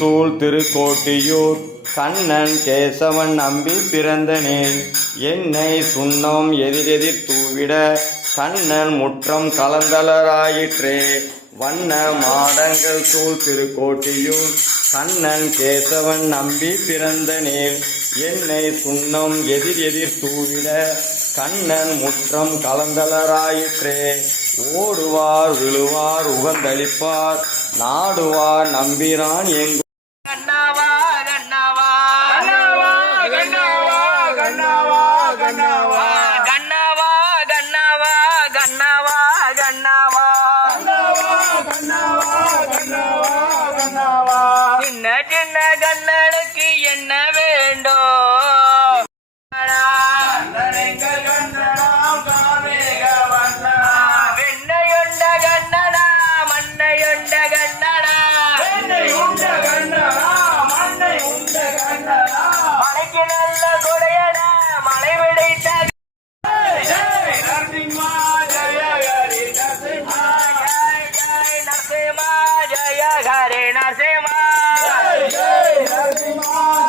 சூழ் திருக்கோட்டியூர் கண்ணன் கேசவன் நம்பி பிறந்தனேன். என்னை சுண்ணம் எதிரெதிர் தூவிட கண்ணன் முற்றம் கலந்தலராயிற்றே. வண்ண மாடங்கள் சூழ் திருக்கோட்டியூர் கண்ணன் கேசவன் நம்பி பிறந்தனேன். என்னை சுண்ணம் எதிரெதிர் தூவிட கண்ணன் முற்றம் கலந்தலராயிற்றே. ஓடுவார் விழுவார் உகந்தளிப்பார் நாடுவார் நம்பிரான் எங்கு கண்ணாவா கண்ணாவா கண்ணாவா கண்ணாவா கண்ணாவா கண்ணாவா கண்ணாவா கண்ணாவா கண்ணாவா கண்ணாவா கண்ணாவா கண்ணாவா கண்ணாவா சின்ன சின்ன கண்ணனுக்கு என்ன வேண்டும்? வெண்ணையுண்ட கண்ணனா மண்ணையுண்ட கண்ணனா மலைக்கு நல்ல கொடையடா மலை விடைத்த நரசிம்மா ஜய ஹரி நரசிம்மா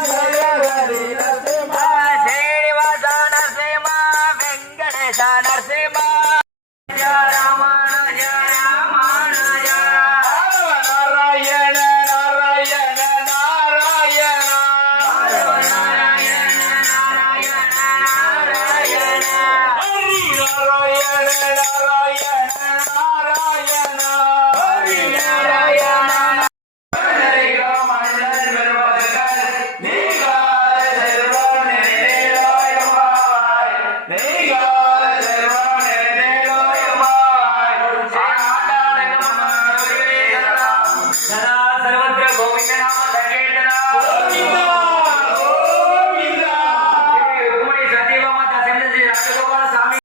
ஜய ஹரி நரசிம்மா ஸ்ரீனிவாச நரசிம்மா வெங்கடேಶ நரசிம்மா